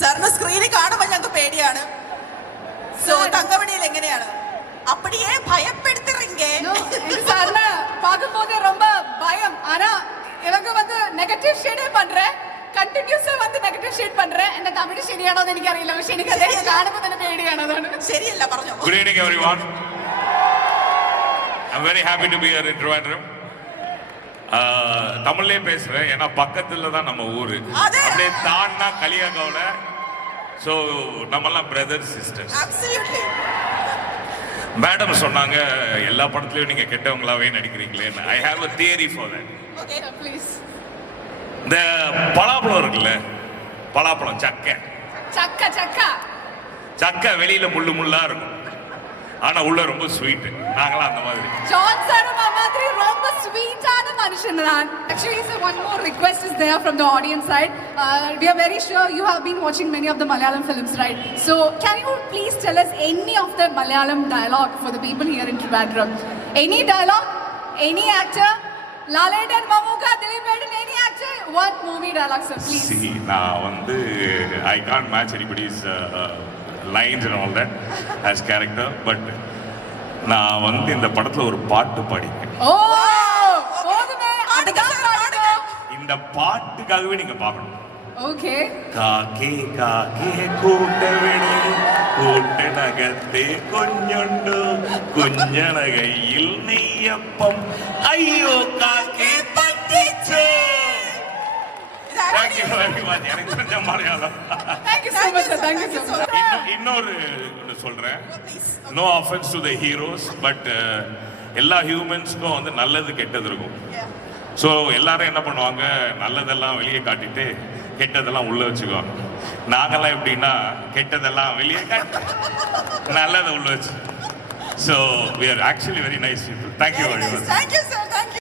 സാറിന് സ്ക്രീനിൽ കാണുമ്പോൾ ഞങ്ങൾക്ക് പേടിയാണ്. സോ തങ്കമണിയിൽ എങ്ങനെയാണ്? அப்படியே பயப்படுத்துறீங்க. சார்னா பாக்கும்போது ரொம்ப பயம். ஆனா எனக்கு வந்து நெகட்டிவ் ஷேடே பண்றேன். കണ്ടിന്യൂസ് വന്ന് നെഗറ്റീവ് ഷേഡ് പண்றேன். എന്റെ തമിഴ് ശരിയാണോ എന്ന് എനിക്കറിയില്ല. പക്ഷെ എനിക്ക് അദ്ദേഹം കാണുമ്പോൾ തന്നെ പേടിയാണ്. അതാണ് ശരിയല്ല പറഞ്ഞോ. Good evening everyone. I'm very happy to be here in Trivandrum. தமிழ்லே பேசுறேன் ஏன்னா பக்கத்துல தான் நம்ம ஊரு. அப்படியே தாண்டா களியாகவுல. So நம்மலாம் பிரதர்ஸ் சிஸ்டர்ஸ். Absolutely. மேடம் சொன்னாங்க எல்லா படத்துலயும் நீங்க கெட்டவங்களாவே நடிக்கிறீங்களே. I have a theory for that. Okay, please. இந்த பலாப்பழம் இருக்குல்ல, பலாப்பழம் சக்கை சக்கை வெளியில முள்ளு முள்ளா இருக்கும், ஆனா உள்ள ரொம்ப ஸ்வீட். நாங்களாம் அந்த மாதிரி. ஜான் சார் மாதிரி ரொம்ப ஸ்வீட்டான மனுஷன் தான். Actually, sir, one more request is there from the audience side. We are very sure you have been watching many of the Malayalam films, right? So, can you please tell us any of the Malayalam dialogue for the people here in Trivandrum? Any dialogue, any actor, Laladan, Mammootty, Dilip Edin, any actor, one movie dialogue, sir, please. See, நான் வந்து I can't match anybody's lines and all that as character, but நான் வந்து இந்த படத்துல ஒரு பாட்டு பாடிருக்கேன். ஓ போதுமே, அதுதான் பாடுங்க. இந்த பாட்டுக்காகவே நீங்க பார்க்கணும். ஓகே. കാക്കേ കാക്കേ കൂട്ടവിടെ കൂട്ടനകത്തെ കുഞ്ഞുണ്ടു കുഞ്ഞണ കയ്യിൽ നെയ്യപ്പം അയ്യോ കാക്കേ പറ്റിച്ചു. Thank you very much. எனக்கு கொஞ்சம் Malayalam. Thank you so much, sir. Thank you so much. இன்னொரு சொல்றேன். No offense to the heroes, but எல்லா ஹியூமன்ஸ்க்கும் வந்து நல்லது கெட்டது இருக்கும். ஸோ எல்லாரும் என்ன பண்ணுவாங்க, நல்லதெல்லாம் வெளியே காட்டிட்டு கெட்டதெல்லாம் உள்ள வச்சுக்குவாங்க. நாங்கெல்லாம் எப்படின்னா கெட்டதெல்லாம் வெளியே காட்டி நல்லதை உள்ள வச்சு. So we are actually very nice people. Thank you very much. Thank you sir. Thank you.